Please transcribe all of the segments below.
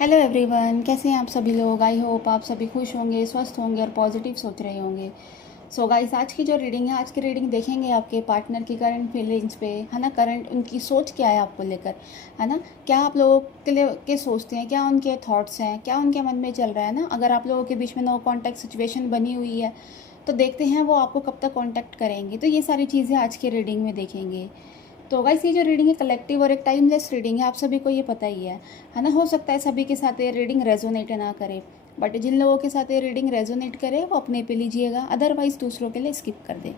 Hello everyone, कैसे हैं आप सभी लोग। आई होप आप सभी खुश होंगे, स्वस्थ होंगे और पॉजिटिव सोच रहे होंगे। सो गाइस, आज की जो रीडिंग है, आज की रीडिंग देखेंगे आपके पार्टनर की करंट फीलिंग्स पे, है ना। करंट उनकी सोच क्या है आपको लेकर, है ना। क्या आप लोगों के लिए के सोचते हैं, क्या उनके थॉट्स हैं, क्या उनके मन में चल रहा है ना। अगर आप लोगों के बीच में नो कॉन्टैक्ट सिचुएशन बनी हुई है तो देखते हैं वो आपको कब तक कॉन्टैक्ट करेंगे। तो ये सारी चीज़ें आज की रीडिंग में देखेंगे। तो गाइस, ये जो रीडिंग है कलेक्टिव और एक टाइमलेस रीडिंग है, आप सभी को ये पता ही है ना। हो सकता है सभी के साथ ये रीडिंग रेजोनेट ना करे, बट जिन लोगों के साथ ये रीडिंग रेजोनेट करे वो अपने पे लीजिएगा, अदरवाइज दूसरों के लिए स्किप कर दे।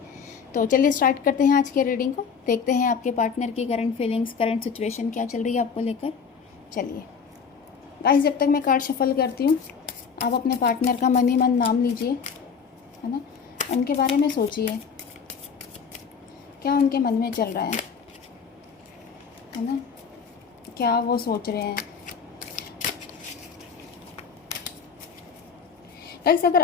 तो चलिए स्टार्ट करते हैं आज के रीडिंग को। देखते हैं आपके पार्टनर की करंट फीलिंग्स, करंट सिचुएशन क्या चल रही है आपको लेकर। चलिए गाइस, जब तक मैं कार्ड शफल करती हूँ, आप अपने पार्टनर का मन ही मन नाम लीजिए, है ना। उनके बारे में सोचिए, क्या उनके मन में चल रहा है ना, क्या वो सोच रहे हैं। गाइस, अगर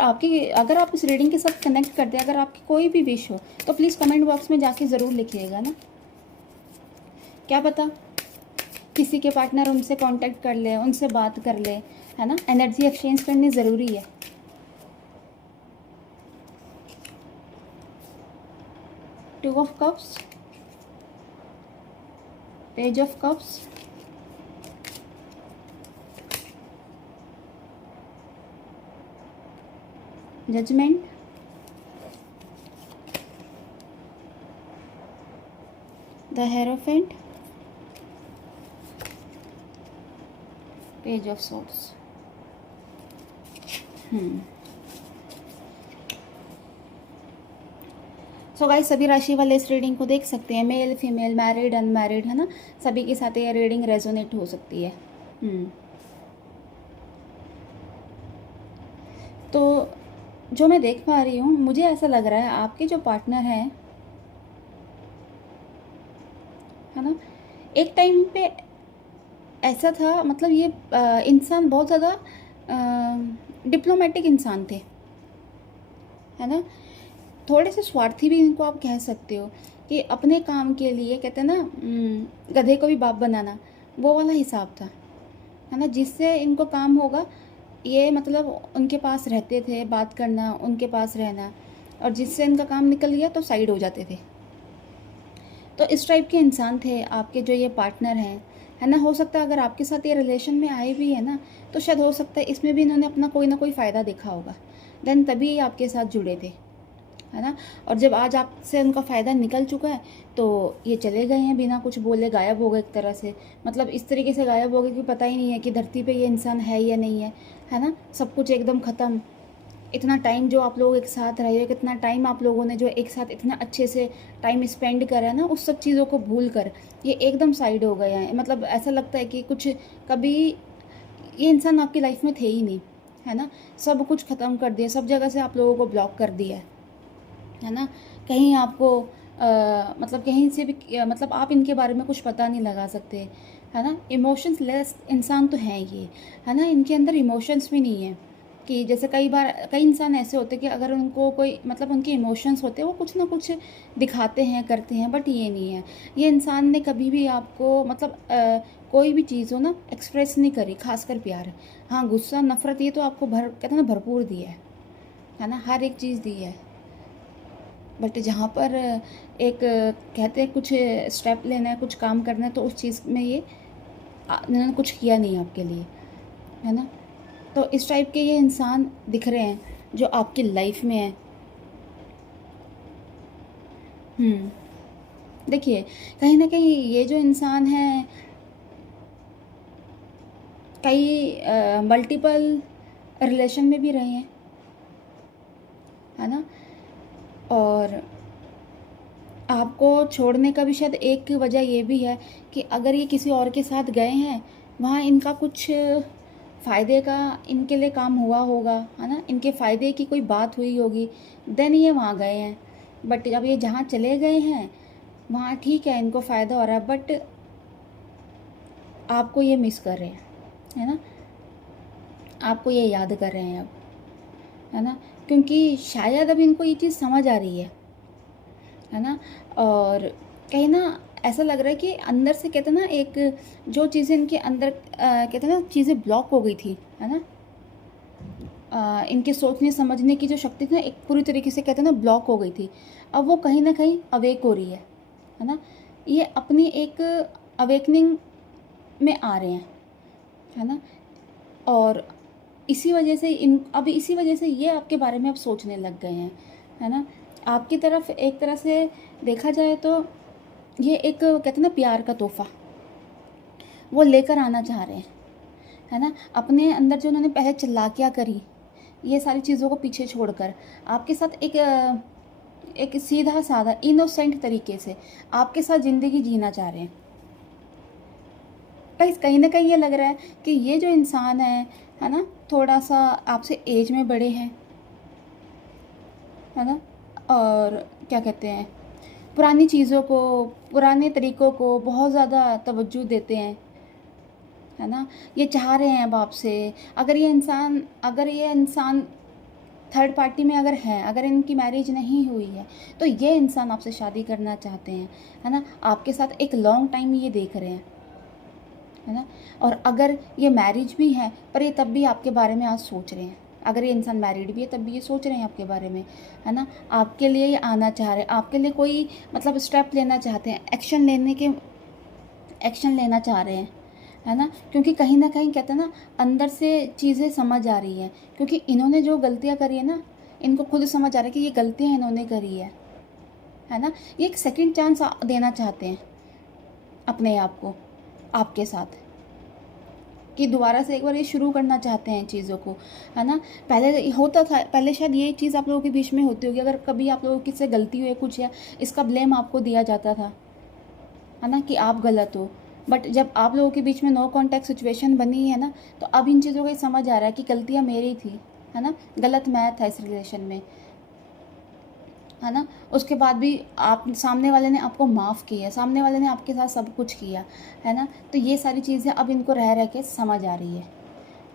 आप इस रीडिंग के साथ कनेक्ट करते हैं, अगर आपकी कोई भी विश हो तो प्लीज़ कमेंट बॉक्स में जाके ज़रूर लिखिएगा ना। क्या पता किसी के पार्टनर उनसे कांटेक्ट कर ले, उनसे बात कर ले, है ना। एनर्जी एक्सचेंज करनी ज़रूरी है। Two of cups, page of cups, judgment, the hierophant, page of swords. So guys, सभी राशि वाले इस रीडिंग को देख सकते हैं, मेल फीमेल, मैरिड अनमैरिड, है ना। सभी के साथ ये रीडिंग रेजोनेट हो सकती है। तो जो मैं देख पा रही हूँ, मुझे ऐसा लग रहा है आपके जो पार्टनर हैं, है ना, एक टाइम पे ऐसा था, मतलब ये इंसान बहुत ज़्यादा डिप्लोमेटिक इंसान थे, है ना। थोड़े से स्वार्थी भी इनको आप कह सकते हो, कि अपने काम के लिए कहते हैं ना, गधे को भी बाप बनाना, वो वाला हिसाब था, है ना। जिससे इनको काम होगा, ये मतलब उनके पास रहते थे, बात करना, उनके पास रहना, और जिससे इनका काम निकल गया तो साइड हो जाते थे। तो इस टाइप के इंसान थे आपके जो ये पार्टनर हैं, है ना। हो सकता है अगर आपके साथ ये रिलेशन में आए भी है ना, तो शायद हो सकता है इसमें भी इन्होंने अपना कोई ना कोई फ़ायदा देखा होगा, देन तभी ये आपके साथ जुड़े थे, है ना। और जब आज आपसे उनका फ़ायदा निकल चुका है तो ये चले गए हैं, बिना कुछ बोले गायब हो गए एक तरह से। मतलब इस तरीके से गायब हो गए कि पता ही नहीं है कि धरती पे ये इंसान है या नहीं है ना। सब कुछ एकदम ख़त्म। इतना टाइम जो आप लोग एक साथ रहे, कितना टाइम आप लोगों ने जो एक साथ इतना अच्छे से टाइम स्पेंड करा ना, उस सब चीज़ों को भूल कर ये एकदम साइड हो गए हैं। मतलब ऐसा लगता है कि कुछ कभी ये इंसान आपकी लाइफ में थे ही नहीं, है ना। सब कुछ ख़त्म कर दिया, सब जगह से आप लोगों को ब्लॉक कर दिया है ना। कहीं आपको मतलब कहीं से भी मतलब आप इनके बारे में कुछ पता नहीं लगा सकते, है ना। इमोशंस लेस इंसान तो हैं ये, है ना। इनके अंदर इमोशंस भी नहीं है। कि जैसे कई बार कई इंसान ऐसे होते हैं कि अगर उनको कोई मतलब उनके इमोशंस होते हैं, वो कुछ ना कुछ दिखाते हैं, करते हैं, बट ये नहीं है। ये इंसान ने कभी भी आपको मतलब कोई भी चीज़ हो ना एक्सप्रेस नहीं करी, खासकर प्यार। हाँ, गुस्सा, नफरत, ये तो आपको कहते हैं ना भरपूर दिया है ना, हर एक चीज़ दी है। बट जहाँ पर एक कहते हैं कुछ स्टेप लेना है, कुछ काम करना है, तो उस चीज़ में ये इन्होंने कुछ किया नहीं आपके लिए, है ना। तो इस टाइप के ये इंसान दिख रहे हैं जो आपकी लाइफ में है। देखिए, कहीं ना कहीं ये जो इंसान है, कई मल्टीपल रिलेशन में भी रहे हैं, है ना। और आपको छोड़ने का भी शायद एक वजह ये भी है कि अगर ये किसी और के साथ गए हैं, वहाँ इनका कुछ फ़ायदे का इनके लिए काम हुआ होगा, है ना। इनके फ़ायदे की कोई बात हुई होगी, देन ये वहाँ गए हैं। बट अब ये जहाँ चले गए हैं वहाँ ठीक है, इनको फ़ायदा हो रहा है, बट आपको ये मिस कर रहे हैं, है ना। आपको ये याद कर रहे हैं अब, है ना। क्योंकि शायद अब इनको ये चीज़ समझ आ रही है ना। और कहीं ना ऐसा लग रहा है कि अंदर से कहते हैं ना, एक जो चीज़ें इनके अंदर कहते हैं ना, चीज़ें ब्लॉक हो गई थी, है ना, इनके सोचने समझने की जो शक्ति थी ना, एक पूरी तरीके से कहते हैं ना ब्लॉक हो गई थी। अब वो कहीं ना कहीं अवेक हो रही है ना, ये अपनी एक अवेकनिंग में आ रहे हैं, है ना। और इसी वजह से इसी वजह से ये आपके बारे में अब सोचने लग गए हैं, है ना। आपकी तरफ एक तरह से देखा जाए तो ये एक कहते हैं ना प्यार का तोहफा वो लेकर आना चाह रहे हैं, है ना। अपने अंदर जो उन्होंने पहले चालाकियाँ करी, ये सारी चीज़ों को पीछे छोड़कर आपके साथ एक सीधा साधा इनोसेंट तरीके से आपके साथ ज़िंदगी जीना चाह रहे हैं। कहीं ना कहीं ये लग रहा है कि ये जो इंसान है ना, थोड़ा सा आपसे एज में बड़े हैं, है ना, और क्या कहते हैं, पुरानी चीज़ों को, पुराने तरीक़ों को बहुत ज़्यादा तवज्जो देते हैं, है ना। ये चाह रहे हैं अब आपसे, अगर ये इंसान थर्ड पार्टी में अगर है, अगर इनकी मैरिज नहीं हुई है, तो ये इंसान आपसे शादी करना चाहते हैं, है ना। आपके साथ एक लॉन्ग टाइम ये देख रहे हैं, है ना। और अगर ये मैरिज भी है, पर ये तब भी आपके बारे में आज सोच रहे हैं। अगर ये इंसान मैरिड भी है तब भी ये सोच रहे हैं आपके बारे में, है ना। आपके लिए ये आना चाह रहे हैं, आपके लिए कोई मतलब स्टेप लेना चाहते हैं, एक्शन लेना चाह रहे हैं, है ना। क्योंकि कहीं ना कहीं कहते हैं ना, अंदर से चीज़ें समझ आ रही हैं, क्योंकि इन्होंने जो गलतियाँ करी है ना, इनको खुद समझ आ रहा है कि ये गलतियाँ इन्होंने करी है ना। ये एक सेकंड चांस देना चाहते हैं अपने आप को, आपके साथ, कि दोबारा से एक बार ये शुरू करना चाहते हैं चीज़ों को, है ना। पहले होता था, पहले शायद ये चीज़ आप लोगों के बीच में होती होगी, अगर कभी आप लोगों की से गलती हुई कुछ, या इसका ब्लेम आपको दिया जाता था, है ना, कि आप गलत हो। बट जब आप लोगों के बीच में नो कॉन्टैक्ट सिचुएशन बनी है ना, तो अब इन चीज़ों का समझ आ रहा है कि गलतियाँ मेरी थी, है ना, गलत मैं था इस रिलेशन में, है ना। उसके बाद भी आप सामने वाले ने आपको माफ़ किया, सामने वाले ने आपके साथ सब कुछ किया, है ना। तो ये सारी चीज़ें अब इनको रह रह के समझ आ रही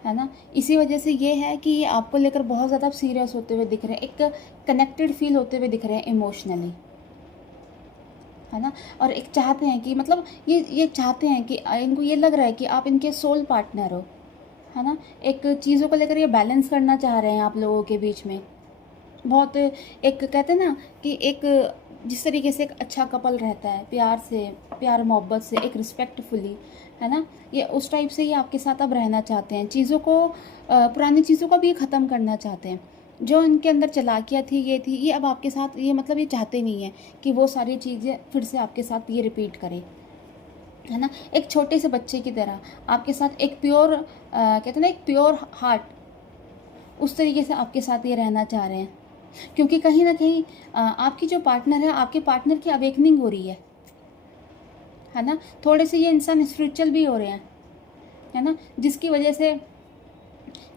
है ना। इसी वजह से ये है कि ये आपको लेकर बहुत ज़्यादा सीरियस होते हुए दिख रहे हैं, एक कनेक्टेड फील होते हुए दिख रहे हैं इमोशनली, है ना। और एक चाहते हैं कि मतलब ये चाहते हैं कि इनको ये लग रहा है कि आप इनके सोल पार्टनर हो, है ना। एक चीज़ों को लेकर ये बैलेंस करना चाह रहे हैं आप लोगों के बीच में। बहुत एक कहते हैं ना कि एक जिस तरीके से एक अच्छा कपल रहता है, प्यार से, प्यार मोहब्बत से, एक रिस्पेक्टफुली, है ना, ये उस टाइप से ये आपके साथ अब रहना चाहते हैं। चीज़ों को पुरानी चीज़ों को भी ख़त्म करना चाहते हैं। जो इनके अंदर चालाकियाँ थी, ये अब आपके साथ, ये मतलब ये चाहते नहीं हैं कि वो सारी चीज़ें फिर से आपके साथ ये रिपीट करें, है ना। एक छोटे से बच्चे की तरह आपके साथ एक प्योर कहते हैं ना, एक प्योर हार्ट, उस तरीके से आपके साथ ये रहना चाह रहे हैं। क्योंकि कहीं ना कहीं आपकी जो पार्टनर है, आपके पार्टनर की अवेकनिंग हो रही है ना। थोड़े से ये इंसान स्पिरिचुअल भी हो रहे हैं, है ना, जिसकी वजह से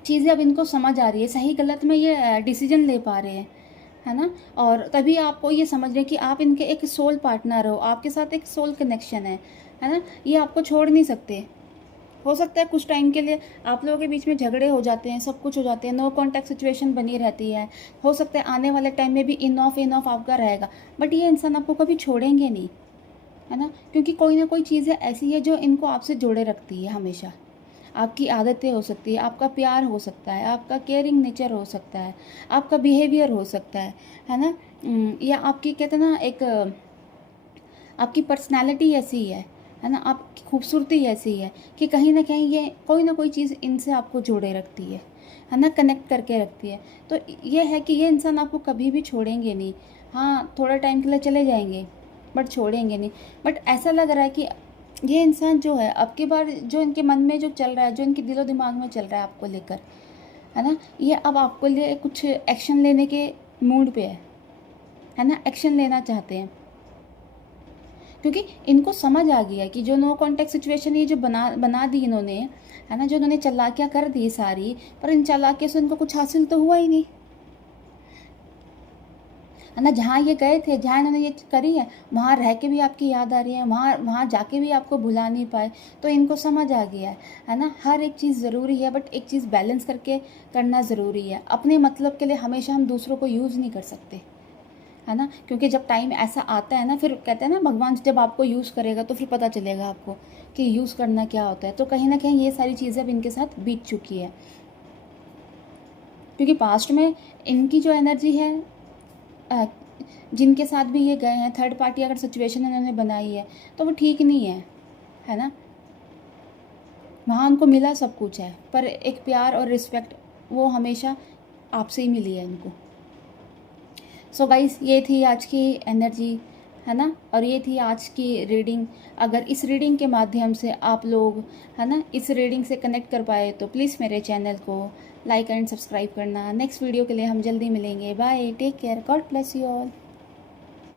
चीज़ें अब इनको समझ आ रही है, सही गलत में ये डिसीजन ले पा रहे हैं, है ना। और तभी आपको ये समझ रहे हैं कि आप इनके एक सोल पार्टनर हो, आपके साथ एक सोल कनेक्शन है ना। ये आपको छोड़ नहीं सकते। हो सकता है कुछ टाइम के लिए आप लोगों के बीच में झगड़े हो जाते हैं, सब कुछ हो जाते हैं, नो कॉन्टैक्ट सिचुएशन बनी रहती है। हो सकता है आने वाले टाइम में भी इन ऑफ आपका रहेगा, बट ये इंसान आपको कभी छोड़ेंगे नहीं, है ना। क्योंकि कोई ना कोई चीज़ें ऐसी है जो इनको आपसे जोड़े रखती है हमेशा। आपकी आदतें हो सकती है, आपका प्यार हो सकता है, आपका केयरिंग नेचर हो सकता है, आपका बिहेवियर हो सकता है ना। या आपकी कहते हैं ना, एक आपकी पर्सनालिटी ऐसी है ना, आपकी खूबसूरती ऐसी है कि कहीं ना कहीं ये कोई ना कोई चीज़ इनसे आपको जोड़े रखती है ना, कनेक्ट करके रखती है। तो ये है कि ये इंसान आपको कभी भी छोड़ेंगे नहीं। हाँ, थोड़ा टाइम के लिए चले जाएंगे, बट छोड़ेंगे नहीं। बट ऐसा लग रहा है कि ये इंसान जो है, अब की बार जो इनके मन में जो चल रहा है, जो इनके दिलो दिमाग में चल रहा है आपको लेकर, है ना, ये अब आपको लिए कुछ एक्शन लेने के मूड पे है ना, एक्शन लेना चाहते हैं। क्योंकि इनको समझ आ गया कि जो नो कॉन्टैक्ट सिचुएशन ये जो बना दी इन्होंने, है ना, जो इन्होंने चालाकियाँ कर दी सारी, पर इन चालाकियों से इनको कुछ हासिल तो हुआ ही नहीं, है ना। जहाँ ये गए थे, जहाँ इन्होंने ये करी है, वहाँ रह के भी आपकी याद आ रही है, वहाँ जाके भी आपको भुला नहीं पाए। तो इनको समझ आ गया है ना। हर एक चीज़ ज़रूरी है, बट एक चीज़ बैलेंस करके करना ज़रूरी है। अपने मतलब के लिए हमेशा हम दूसरों को यूज़ नहीं कर सकते, है ना, क्योंकि जब टाइम ऐसा आता है ना, फिर कहते हैं ना भगवान जब आपको यूज़ करेगा तो फिर पता चलेगा आपको कि यूज़ करना क्या होता है। तो कहीं ना कहीं ये सारी चीज़ें अब इनके साथ बीत चुकी है, क्योंकि पास्ट में इनकी जो एनर्जी है, जिनके साथ भी ये गए हैं, थर्ड पार्टी अगर सिचुएशन इन्होंने बनाई है तो वो ठीक नहीं है ना। वहाँ उनको मिला सब कुछ है, पर एक प्यार और रिस्पेक्ट वो हमेशा आपसे ही मिली है इनको। सो गाइस, ये थी आज की एनर्जी, है ना, और ये थी आज की रीडिंग। अगर इस रीडिंग के माध्यम से आप लोग, है ना, इस रीडिंग से कनेक्ट कर पाए तो प्लीज़ मेरे चैनल को लाइक एंड सब्सक्राइब करना। नेक्स्ट वीडियो के लिए हम जल्दी मिलेंगे। Bye, take care, God bless you all.